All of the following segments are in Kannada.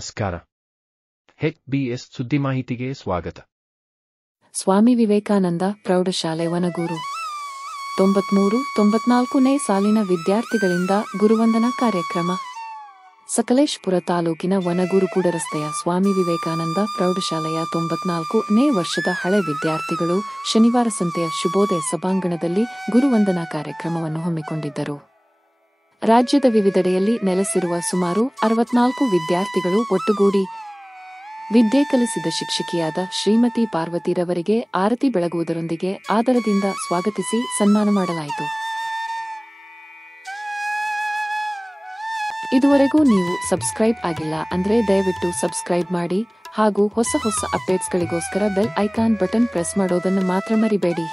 ನಮಸ್ಕಾರ. HBS ಸುದ್ದಿ ಮಾಹಿತಿಗೆ ಸ್ವಾಗತ. ಸ್ವಾಮಿ ವಿವೇಕಾನಂದ ಪ್ರೌಢಶಾಲೆ ವನಗೂರು 93-94ನೇ ಸಾಲಿನ ವಿದ್ಯಾರ್ಥಿಗಳಿಂದ ಗುರುವಂದನಾ ಕಾರ್ಯಕ್ರಮ. ಸಕಲೇಶಪುರ ತಾಲೂಕಿನ ವನಗೂರು ಕೂಡರಸ್ತೆಯ ಸ್ವಾಮಿ ವಿವೇಕಾನಂದ ಪ್ರೌಢಶಾಲೆಯ 94ನೇ ವರ್ಷದ ಹಳೆ ವಿದ್ಯಾರ್ಥಿಗಳು ಶನಿವಾರ ಸಂತೆಯ ಶುಭೋದಯ ಸಭಾಂಗಣದಲ್ಲಿ ಗುರುವಂದನಾ ಕಾರ್ಯಕ್ರಮವನ್ನು ಹಮ್ಮಿಕೊಂಡಿದ್ದರು. ರಾಜ್ಯದ ವಿವಿಧೆಡೆಯಲ್ಲಿ ನೆಲೆಸಿರುವ ಸುಮಾರು 64 ವಿದ್ಯಾರ್ಥಿಗಳು ಒಟ್ಟುಗೂಡಿ ವಿದ್ಯೆ ಕಲಿಸಿದ ಶಿಕ್ಷಕಿಯಾದ ಶ್ರೀಮತಿ ಪಾರ್ವತಿರವರಿಗೆ ಆರತಿ ಬೆಳಗುವುದರೊಂದಿಗೆ ಆದರದಿಂದ ಸ್ವಾಗತಿಸಿ ಸನ್ಮಾನ ಮಾಡಲಾಯಿತು. ಇದುವರೆಗೂ ನೀವು ಸಬ್ಸ್ಕ್ರೈಬ್ ಆಗಿಲ್ಲ ಅಂದ್ರೆ ದಯವಿಟ್ಟು ಸಬ್ಸ್ಕ್ರೈಬ್ ಮಾಡಿ ಹಾಗೂ ಹೊಸ ಅಪ್ಡೇಟ್ಸ್ಗಳಿಗೋಸ್ಕರ ಬೆಲ್ ಐಕಾನ್ ಬಟನ್ ಪ್ರೆಸ್ ಮಾಡೋದನ್ನು ಮಾತ್ರ ಮರಿಬೇಡಿ.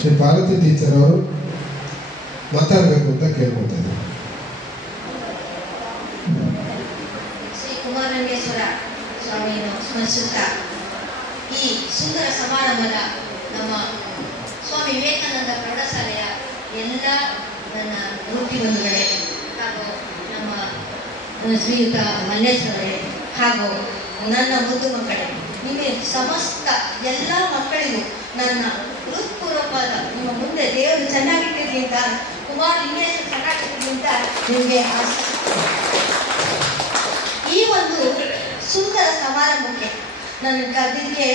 ಶ್ರೀ ಪಾರ್ವತಿ ಟೀಚರ್ ಅವರು ಮಾತಾಡಬೇಕು ಅಂತ ಕೇಳ್ಕೊಳ್ತಾರೆ. ಶ್ರೀ ಕುಮಾರಲಿಂಗೇಶ್ವರ ಸ್ವಾಮಿಯನ್ನು ಸ್ಮರಿಸುತ್ತಾ ಈ ಸುಂದರ ಸಮಾರಂಭದ ನಮ್ಮ ಸ್ವಾಮಿ ವಿವೇಕಾನಂದ ಪ್ರೌಢಶಾಲೆಯ ಎಲ್ಲ ನನ್ನ ವೃತ್ತಿ ಬಂಧುಗಳೇ ಹಾಗೂ ನಮ್ಮ ಶ್ರೀಯುತ ಮಲ್ಲೇಶ್ವರೇ ಹಾಗೂ ನನ್ನ ಮುದ್ದು ಮಕ್ಕಳೇ, ನಿಮಗೆ ಸಮಸ್ತ ಎಲ್ಲ ಮಕ್ಕಳಿಗೂ ನನ್ನ ಹೃತ್ಪೂರ್ವಕವಾದ ನಿಮ್ಮ ಮುಂದೆ ದೇವರು ಚೆನ್ನಾಗಿಟ್ಟಿರ್ಲಿ ಅಂತ, ಕುಮಾರಲಿಂಗೇಶ್ವರ ಚೆನ್ನಾಗಿಟ್ಟಿರ್ಲಿ ಅಂತ ನಿಮಗೆ ಈ ಒಂದು ಸುಂದರ ಸಮಾರಂಭಕ್ಕೆ ನನ್ನ ಕರೆದಿದ್ದಕ್ಕೆ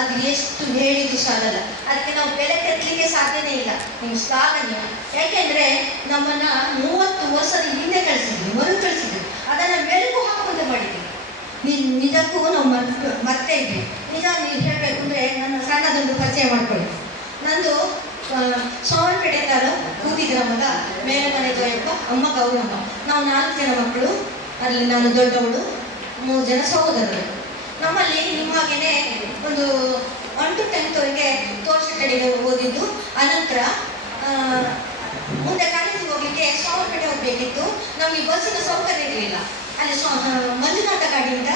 ಅದು ಎಷ್ಟು ಹೇಳಿದ್ದು ಸಾಲಲ್ಲ. ಅದಕ್ಕೆ ನಾವು ಬೆಲೆ ಕಟ್ಟಲಿಕ್ಕೆ ಸಾಧ್ಯನೇ ಇಲ್ಲ. ನಿಮ್ಮ ಶ್ಲಾಘನೀಯ. ಯಾಕೆಂದ್ರೆ ನಮ್ಮನ್ನ 30 ವರ್ಷದ ಹಿಂದೆ ಕಳಿಸಿದ್ವಿ, ಮರು ಕಳಿಸಿದ್ವಿ, ಅದನ್ನ ಮೆಲುಕು ಹಾಕೊಂಡು ಮಾಡಿದ್ವಿ. ನಿಜಕ್ಕೂ ನಾವು ಮತ್ತೆ ಇದ್ವಿ. ನಿಜ ನೀವು ಹೇಳಬೇಕು ಅಂದ್ರೆ ನನ್ನ ಸಣ್ಣದೊಂದು ಪರಿಚಯ ಮಾಡ್ಕೊಳ್ಳಿ. ನಂದು ಸೋಮನಪೇಟೆ ತಾಲೂಕು ಕೂದಿ ಗ್ರಾಮದ ಮೇಲೆ ಮನೆ ಜೋಯಪ್ಪ, ಅಮ್ಮ ಗೌರಮ್ಮ. ನಾವು 4 ಜನ ಮಕ್ಕಳು, ಅಲ್ಲಿ ನಾನು ದೊಡ್ಡವಳು, 3 ಜನ ಸಹೋದರರು. ನಮ್ಮಲ್ಲಿ ನಿಮ್ಮ ಹಾಗೇನೆ ಒಂದು 1 to 10th ತೋರ್ಸಕಡೆಗೆ ಓದಿದ್ದು. ಅನಂತರ ಮುಂದೆ ಕಾಲೇಜಿಗೆ ಹೋಗ್ಲಿಕ್ಕೆ ಸೋಮನಪೇಟೆ ಹೋಗ್ಬೇಕಿತ್ತು. ನಮಗೆ ಬಸ್ಸಿನ ಸೌಕರ್ಯ ಇರಲಿಲ್ಲ. ಅಲ್ಲಿ ಮಂಜುನಾಥ ಗಾಡಿಯಿಂದ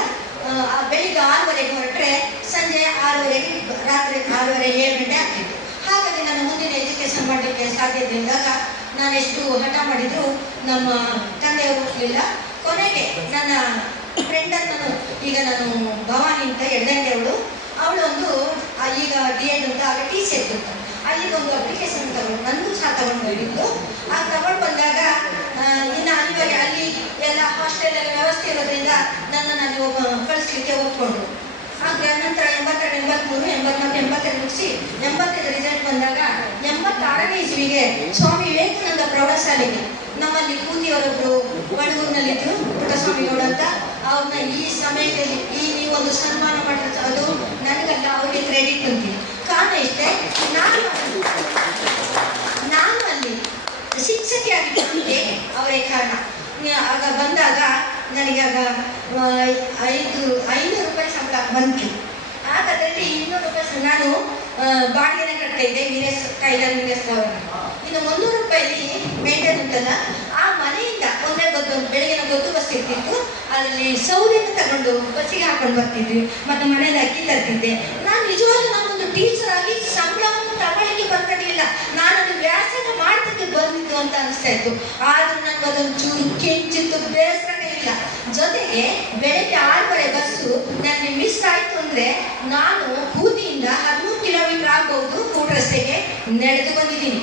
ಬೆಳಿಗ್ಗೆ 6:30 ಹೊರಟ್ರೆ ಸಂಜೆ 6:30, ರಾತ್ರಿ 6:30, 7 ಗಂಟೆ ಆಗ್ತಿತ್ತು. ಹಾಗಾಗಿ ನಾನು ಮುಂದಿನ ಎಜುಕೇಶನ್ ಮಾಡಲಿಕ್ಕೆ ಸಾಧ್ಯತೆ ಇದ್ದಾಗ ನಾನು ಎಷ್ಟು ಹಠ ಮಾಡಿದ್ರು ನಮ್ಮ ತಂದೆಯವರು ಹೋಗಲಿಲ್ಲ. ಕೊನೆಗೆ ನನ್ನ ಫ್ರೆಂಡ್ ನಾನು ಈಗ ನಾನು ಭವಾನಿ ಅಂತ ಎರಡನೇವಳು, ಅವಳೊಂದು ಈಗ D.Ed ಅಂತ ಆಗ TC ಇತ್ತು. ಅಲ್ಲಿಗೊಂದು ಅಪ್ಲಿಕೇಶನ್ ತಗೊಂಡು ನನಗೂ ಸಹ ತಗೊಂಡು ಹೋಗಿದ್ದು. ಆಗ ತಗೊಂಡು ಬಂದಾಗ ಇನ್ನು ಅನಿವಾರ್ಯ ಅಲ್ಲಿ ಎಲ್ಲ ಹಾಸ್ಟೆಲ್ ಎಲ್ಲ ವ್ಯವಸ್ಥೆ ಇರೋದ್ರಿಂದ ನನ್ನನ್ನು ಅಲ್ಲಿ ಕಳಿಸ್ಲಿಕ್ಕೆ ಒಪ್ಕೊಂಡ್ರು. ಆಗ ನಂತರ 82, 83, 84, 85 ಮುಗಿಸಿ 85 ರಿಸಲ್ಟ್ ಬಂದಾಗ 86ನೇ ಇಸ್ವಿಗೆ ಸ್ವಾಮಿ ವಿವೇಕಾನಂದ ಪ್ರೌಢಶಾಲೆಗೆ ನಮ್ಮಲ್ಲಿ ಕೂತಿಯವರೊಬ್ರು ವಣಗೂರಿನಲ್ಲಿದ್ರು, ಪುಟ್ಟಸ್ವಾಮಿಗೌಡ ಅಂತ. ಅವ್ರನ್ನ ಈ ಸಮಯದಲ್ಲಿ ಈ ಒಂದು ಸನ್ಮಾನ ಮಾಡಿದ್ರೆ ಅದು ನನಗಲ್ಲ, ಅವ್ರಿಗೆ ಕ್ರೆಡಿಟ್ ಅಂತೀನಿ. ಕಾರಣ ಇಷ್ಟೇ, ನಾನು ಅಲ್ಲಿ ಶಿಕ್ಷಕಿಯಾಗಿದ್ದೆ, ಅವರೇ ಕಾರಣ. ಆಗ ಬಂದಾಗ ನನಗೆ ಆಗ 500 ರೂಪಾಯಿ ಸಂಬಳ ಬಂತು. ಆಗ ಅದರಲ್ಲಿ 200 ರೂಪಾಯಿ ನಾನು ಬಾಡಿಗೆನೆ ಕಟ್ತಾ ಇದ್ದೆ, ಟೈಲರ್ ವೀರೇಶ್. ಇನ್ನು 300 ರೂಪಾಯಿ ಮೇಂಟೈನ್ ಉಂಟಲ್ಲ, ಆ ಮನೆಯಿಂದ ಒಂದೇ ಬೆಳಗಿನ ಗೊತ್ತು ಬಸ್ ಇರ್ತಿತ್ತು, ಅದರಲ್ಲಿ ಸೌದೆಯನ್ನು ತಗೊಂಡು ಬಸ್ಸಿಗೆ ಹಾಕೊಂಡು ಬರ್ತಿದ್ವಿ. ಮತ್ತೆ ಮನೆಯಲ್ಲಿ ಅಕ್ಕಿ ತರ್ತಿದ್ದೆ. ನಾನು ನಿಜವಾಗ್ಲೂ ನಾನೊಂದು ಟೀಚರ್ ಆಗಿ ಸಂಬಳವನ್ನು ತಗೊಳ್ಳಿಕ್ಕೆ ಬರ್ತಿರ್ಲಿಲ್ಲ, ನಾನದು ವ್ಯಾಸಂಗ ಮಾಡ್ತಿದ್ದು ಬಂದಿದ್ದು ಅಂತ ಅನಿಸ್ತಾ ಇತ್ತು. ಆದ್ರೂ ನನಗೆ ಅದೊಂದು ಚೂರು ಕಿಂಚಿತ್ತು ಬೇಸರನೇ ಇಲ್ಲ. ಜೊತೆಗೆ ಬೆಳಗ್ಗೆ 6:30 ಬಸ್ಸು ನನಗೆ ಮಿಸ್ ಆಯ್ತು ಅಂದ್ರೆ ನಾನು ಕೂದಿಯಿಂದ 13 ಕಿಲೋಮೀಟರ್ ಆಗ್ಬಹುದು ಕೂಡ್ರಸ್ತೆಗೆ ನಡೆದು ಬಂದಿದ್ದೀನಿ.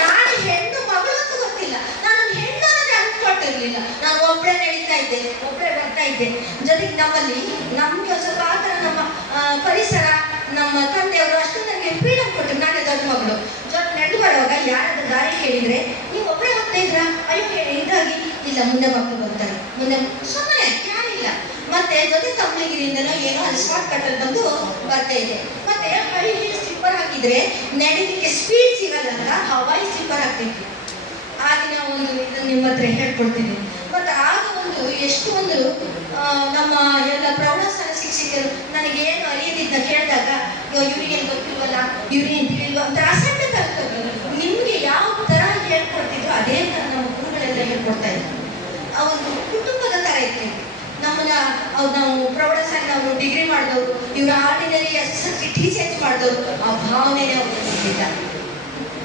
ನಾನು ಹೆಣ್ಣು ಮಗಳು ಅಂತ ಗೊತ್ತಿಲ್ಲ, ನಾನು ಹೆಣ್ಣು ಅನ್ನೋದೇ ಅನ್ಕೊಟ್ಟಿರ್ಲಿಲ್ಲ. ನಾನು ಒಬ್ಬಳೇ ನಡೀತಾ ಇದ್ದೆ, ಒಬ್ಬಳೇ ಬರ್ತಾ ಇದ್ದೆ. ಜೊತೆಗೆ ನಮ್ಮಲ್ಲಿ ನಮ್ಗೆ ಸ್ವಲ್ಪ ಆ ಥರ ನಮ್ಮ ಪರಿಸರ ನಮ್ಮ ತಂದೆಯವರು ಅಷ್ಟು ನನಗೆ ಫ್ರೀಡಮ್ ಕೊಟ್ಟರು. ನಾನು ದೊಡ್ಡ ಮಗಳು ನಡೆದು ಬರುವಾಗ ಯಾರಾದ್ರೂ ದಾರಿ ಕೇಳಿದ್ರೆ ನೀವು ಒಬ್ಬರೇ ಹೋಗ್ತಾ ಇದ್ರ, ಅಯ್ಯೋ ಇದಾಗಿ ಇಲ್ಲ ಮುಂದೆ ಮಕ್ಕಳು ಬರ್ತಾರೆ, ಮುಂದೆ ಸುಮ್ಮನೆ ಯಾರಿಲ್ಲ. ಮತ್ತೆ ಜೊತೆ ತಮ್ಮಗಿರಿಂದನೋ ಏನೋ ಅಲ್ಲಿ ಶಾರ್ಟ್ ಕಟ್ ಅಲ್ಲಿ ಬಂದು ಬರ್ತಾ ಇದೆ. ಮತ್ತೆ ಹೈ ಹೀಲ್ ಸ್ಲಿಪ್ಪರ್ ಹಾಕಿದ್ರೆ ನಡೀಲಿಕ್ಕೆ ಸ್ಪೀಡ್ ಸಿಗಲ್ಲ ಅಂತ ಹವಾಯಿ ಸ್ಲಿಪ್ಪರ್ ಹಾಕ್ತಿದ್ವಿ. ಆಗಿನ ಒಂದು ಇದನ್ನು ನಿಮ್ಮ ಹತ್ರ ಹೇಳ್ಕೊಡ್ತೀನಿ. ಮತ್ತೆ ಆಗ ಒಂದು ಎಷ್ಟು ಒಂದು ನಮ್ಮ ಎಲ್ಲ ಪ್ರೌಢಸ್ಥಾನ ಶಿಕ್ಷಕರು ನನಗೆ ಏನು ಅರಿಯದಿದ್ದ ಕೇಳಿದಾಗ ಇವ್ರಿಗೇನು ಗೊತ್ತಿಲ್ವಲ್ಲ, ಇವ್ರಿಗೇನು ತಿಳಿಲ್ವ ಅಂತ ಅಸಡ್ಡ ಕಲ್ತರು. ನಿಮ್ಗೆ ಯಾವ ತರ ಹೇಳ್ಕೊಡ್ತಿದ್ರು ಅದೇ ತರ ನಮ್ಮ ಗುರುಗಳೆಲ್ಲ ಹೇಳ್ಕೊಡ್ತಾ ಇದ್ರು. ಆ ಒಂದು ಕುಟುಂಬದ ತರ ಇತ್ತು ನಮ್ಮನ್ನ. ನಾವು ಪ್ರೌಢಸ್ಥಾನ ನಾವು ಡಿಗ್ರಿ ಮಾಡಿದವರು, ಇವ್ರ ಆರ್ಡಿನರಿ SSLC ಟೀಚರ್ಸ್ ಮಾಡಿದವರು, ಆ ಭಾವನೆನೇ ಅವ್ರಿಗೆ.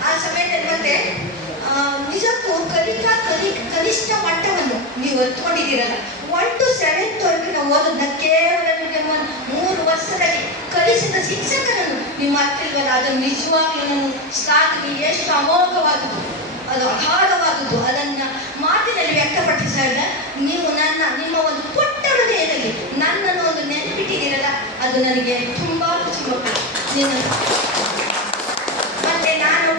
ಆ ಸಮಯದಲ್ಲಿ ಮತ್ತೆ ನಿಜಕ್ಕೂ ಕನಿಷ್ಠ ಮಟ್ಟವನ್ನು ನೀವು ಹೊತ್ಕೊಂಡಿದ್ದೀರಲ್ಲ. 1 to 7th ವರೆಗೂ ನಾವು ಓದೋದನ್ನ ಕೇವಲ ನಿಮಗೆ 3 ವರ್ಷದಲ್ಲಿ ಕಲಿಸಿದ ಶಿಕ್ಷಕರನ್ನು ನಿಮ್ಮ ಹತ್ತಿಲ್ವಲ್ಲ, ಅದನ್ನು ನಿಜವಾಗ್ಲೂ ನಾನು ಶ್ಲಾಘನೆ. ಎಷ್ಟು ಅಮೋಘವಾದುದು, ಅದು ಅಗಾಧವಾದುದು, ಅದನ್ನ ಮಾತಿನಲ್ಲಿ ವ್ಯಕ್ತಪಡಿಸಿದಾಗ ನೀವು ನಿಮ್ಮ ಒಂದು ಪುಟ್ಟ ಹೃದಯದಲ್ಲಿ ನನ್ನನ್ನು ಒಂದು ನೆನಪಿಟ್ಟಿದ್ದೀರಲ್ಲ, ಅದು ನನಗೆ ತುಂಬಾ ಖುಷಿ ಕೊಡ್ತದೆ. ಮತ್ತೆ ನಾನು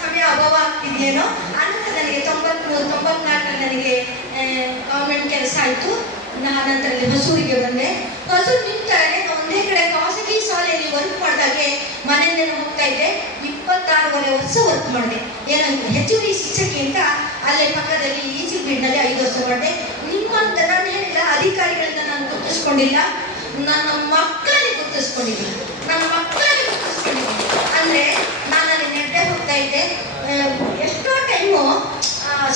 ಸಮಯ ಅಭಾವ ಆಗ್ತಿದ್ದೇನೋ ಅಂತ ನನಗೆ 93-94 ನನಗೆ ಗೌರ್ಮೆಂಟ್ ಕೆಲಸ ಆಯಿತು. ನಾನಂತರಲ್ಲಿ ಹೊಸೂರಿಗೆ ಬಂದೆ. ಹೊಸೂರು ನಿಂತಾರೆ ಒಂದೇ ಕಡೆ ಖಾಸಗಿ ಶಾಲೆಯಲ್ಲಿ ವರ್ಕ್ ಮಾಡಿದಾಗೆ ಮನೆಯಿಂದ ಹೋಗ್ತಾ ಇದ್ದೆ. 26 ವರ್ಷ ವರ್ಕ್ ಮಾಡಿದೆ. ಏನಂತ ಹೆಚ್ಚುವರಿ ಶಿಕ್ಷಕಿ ಅಂತ ಅಲ್ಲೇ ಪಕ್ಕದಲ್ಲಿ ಈಜಿ ಬೀಡ್ನಲ್ಲಿ 5 ವರ್ಷ ಮಾಡಿದೆ. ನಿಮ್ಮಂತ ನಾನು ಹೇಳಿಲ್ಲ, ಅಧಿಕಾರಿಗಳಿಂದ ನಾನು ಗುರುತಿಸ್ಕೊಂಡಿಲ್ಲ, ನನ್ನ ಮಕ್ಕಳಲ್ಲಿ ಗುರುತಿಸ್ಕೊಂಡಿದ್ದೀನಿ. ಅಂದ್ರೆ ನಾನು ಅಲ್ಲಿ ನಡೆದೇ ಹೋಗ್ತಾ ಇದ್ದೆ. ಎಷ್ಟೋ ಟೈಮು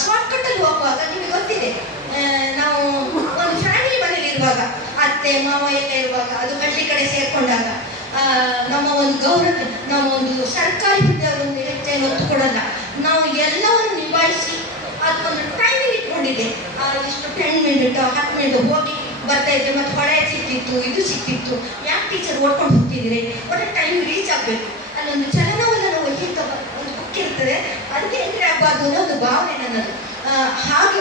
ಶಾರ್ಟ್ ಕಟ್ ಅಲ್ಲಿ ಹೋಗುವಾಗ ನಿಮಗೆ ಗೊತ್ತಿದೆ, ನಾವು ಒಂದು ಫ್ಯಾಮಿಲಿ ಮನೇಲಿ ಇರುವಾಗ, ಅತ್ತೆ ಮಾವ ಎಲ್ಲ ಇರುವಾಗ, ಅದು ಹಳ್ಳಿ ಕಡೆ ಸೇರ್ಕೊಂಡಾಗ ನಮ್ಮ ಒಂದು ಗೌರವ, ನಮ್ಮ ಒಂದು ಸರ್ಕಾರಿ ಹುದ್ದೆಯವರು ಒಂದು ಹೆಚ್ಚೇನು ಒತ್ತು ಕೊಡಲ್ಲ. ನಾವು ಎಲ್ಲವನ್ನು ನಿಭಾಯಿಸಿ ಅದೊಂದು ಟೈಮಿಂಗ್ ಇಟ್ಕೊಂಡಿದ್ದೆ. ಇಷ್ಟು 10 ಮಿನಿಟ್ 10 ಮಿನಿಟ್ ಹೋಗಿ ಬರ್ತಾ ಇದ್ದೆ. ಮತ್ತೆ ಹೊಳೆ ಸಿಕ್ತಿತ್ತು, ಇದು ಸಿಕ್ತಿತ್ತು. ಯಾಕೆ ಟೀಚರ್ ಓಡ್ಕೊಂಡು ಹೋಗ್ತಿದ್ದೀರಿ, ಒಳ್ಳೆ ಟೈಮ್ ರೀಚ್ ಆಗಬೇಕು. ಅಲ್ಲೊಂದು ಚಲನವಲನ ವಹಿತ ಒಂದು ಬುಕ್ ಇರ್ತದೆ, ಅದಕ್ಕೆ ಎಂಟ್ರಿ ಆಗಬಾರ್ದು ಅನ್ನೋ ಒಂದು ಭಾವನೆ ನನ್ನದು. ಹಾಗೆ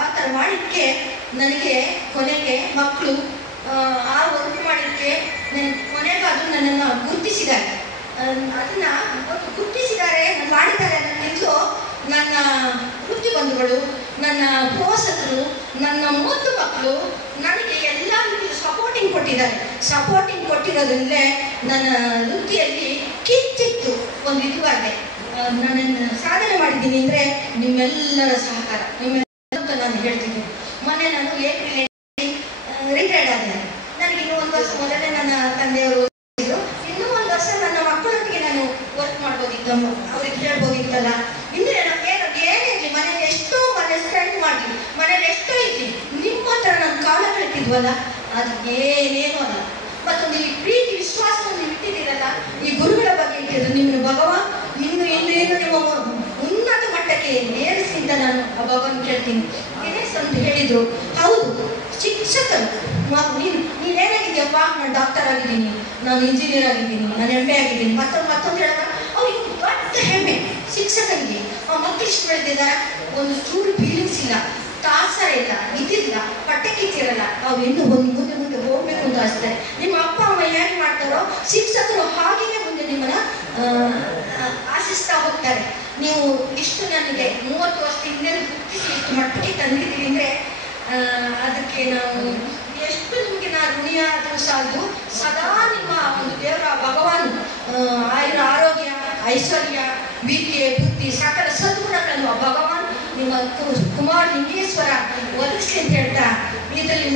ಆ ಥರ ಮಾಡಿದ್ದಕ್ಕೆ ನನಗೆ ಕೊನೆಗೆ ಮಕ್ಕಳು ಆ ವರ್ಕ್ ಮಾಡಿದ್ದಕ್ಕೆ ಕೊನೆಗಾದರೂ ನನ್ನನ್ನು ಗುರುತಿಸಿದ್ದಾರೆ. ಅದನ್ನ ಒಂದು ಗುರುತಿಸಿದ್ದಾರೆ, ಮಾಡಿದ್ದಾರೆ ಅನ್ನೋದು ನನ್ನ ವೃತ್ತಿ ಬಂಧುಗಳು, ನನ್ನ ಪೋಷಕರು, ನನ್ನ ಮುದ್ದು ಮಕ್ಕಳು ನನಗೆ ಎಲ್ಲ ರೀತಿಯ ಸಪೋರ್ಟಿಂಗ್ ಕೊಟ್ಟಿದ್ದಾರೆ. ಸಪೋರ್ಟಿಂಗ್ ಕೊಟ್ಟಿರೋದ್ರಿಂದಲೇ ನನ್ನ ವೃತ್ತಿಯಲ್ಲಿ ಕಿಂಚಿತ್ತು ಒಂದು ಇದುವಾಗಿದೆ. ನಾನು ಸಾಧನೆ ಮಾಡಿದ್ದೀನಿ ಅಂದರೆ ನಿಮ್ಮೆಲ್ಲರ ಸಹಕಾರ, ನಿಮ್ಮೆಲ್ಲ ಅಂತ ನಾನು ಹೇಳ್ತೀನಿ. ಮೊನ್ನೆ ನಾನು ಏಪ್ರಿಲ್ ರಿಟೈರ್ಡ್ ಆದೆ. ನನಗೆ ಇನ್ನೂ 1 ವರ್ಷ ಮೊದಲೇ ನನ್ನ ತಂದೆಯವರು ಇದ್ರು. ಇನ್ನೂ 1 ವರ್ಷ ನನ್ನ ಮಕ್ಕಳೊಟ್ಟಿಗೆ ನಾನು ವರ್ಕ್ ಮಾಡ್ಬೋದಿತ್ತು, ಅವ್ರಿಗೆ ಹೇಳ್ಬೋದಿತ್ತಲ್ಲ. ಇನ್ನು ಏನಿರಲಿ, ಮನೇಲಿ ಎಷ್ಟೋ ಸ್ಪೆಂಡ್ ಮಾಡಿ, ಮನೇಲಿ ಎಷ್ಟೋ ಇರಲಿ, ನಿಮ್ಮ ಹತ್ರ ನಾನು ಕಾಲ ಕಳಿತಿದ್ವಲ್ಲ, ಅದು ಏನೇನೂ ಅಲ್ಲ. ಮತ್ತೊಂದು ಈ ಪ್ರೀತಿ ವಿಶ್ವಾಸವನ್ನು ನೀವು ಇಟ್ಟಿದ್ದೀರಲ್ಲ, ಈ ಗುರುಗಳ ಬಗ್ಗೆ ಇಟ್ಟಿದ್ರು, ನಿಮ್ಮನ್ನು ಭಗವಾನ್ ಇನ್ನು ನಿಮ್ಮ ಉನ್ನತ ಮಟ್ಟಕ್ಕೆ ಏರಿಸಿ ಅಂತ ನಾನು ಆ ಭಗವಾನ್ ಕೇಳ್ತೀನಿ. ದಿನೇಶ್ ಅಂತ ಹೇಳಿದ್ರು, ಹೌದು ಶಿಕ್ಷಕರು, ನೀನೇನಾಗಿದ್ಯಪ್ಪ? ನಾನು ಡಾಕ್ಟರ್ ಆಗಿದ್ದೀನಿ, ನಾನು ಇಂಜಿನಿಯರ್ ಆಗಿದ್ದೀನಿ, ನಾನು MA ಆಗಿದ್ದೀನಿ, ಮತ್ತೊಂದು ಹೇಳಿದಾಗ ಅವ್ರಿಗೆ ದೊಡ್ಡ ಹೆಮ್ಮೆ ಶಿಕ್ಷಕರಿಗೆ. ಮಕ್ಕಳು ಇಷ್ಟು ಬೆಳೆದಿದ್ದಾರೆ, ಒಂದು ಚೂರು ಫೀಲಿಂಗ್ಸ್ ಇಲ್ಲ, ತಾತ್ಸಾರ ಇಲ್ಲ, ಇದಿಲ್ಲ, ಪಟ್ಟೆ ಕಿಚ್ಚಿರಲ್ಲ. ನಾವು ಇನ್ನೂ ಮುಂದೆ ಹೋಗ್ಬೇಕು ಅಂತ ಅನಿಸ್ತಾರೆ. ನಿಮ್ಮ ಅಪ್ಪ ಅಮ್ಮ ಹೇಗೆ ಮಾಡ್ತಾರೋ ಶಿಕ್ಷಕರು ಹಾಗೆಯೇ ಮುಂದೆ ನಿಮ್ಮನ್ನ ಆಶಿಸ್ತಾ ಹೋಗ್ತಾರೆ. ನೀವು ಇಷ್ಟು ನನಗೆ 30 ವರ್ಷ ಹಿಂದೆ ಗುರುತಿಸಿ ಇಷ್ಟು ಮಟ್ಟಿಗೆ ತಂದಿದ್ದೀರಿ ಅಂದರೆ ಅದಕ್ಕೆ ನಾವು ಎಷ್ಟು ನಿಮಗೆ ನಾನು ಋಣಿಯಾದರೂ ಸಾಲದು. ಸದಾ ನಿಮ್ಮ ಒಂದು ದೇವರ ಭಗವಾನ್ ಆರೋಗ್ಯ, ಐಶ್ವರ್ಯ, ವಿದ್ಯೆ, ಬುದ್ಧಿ, ಸಕಲ ಸದ್ಗುಣಗಳನ್ನು ಭಗವಾನ್ ನಿಮ್ಮ ಕುಮಾರ ಲಿಂಗೇಶ್ವರ ಒದಗಿಸಿ ಅಂತ ಹೇಳ್ತಾ ಇದರಲ್ಲಿ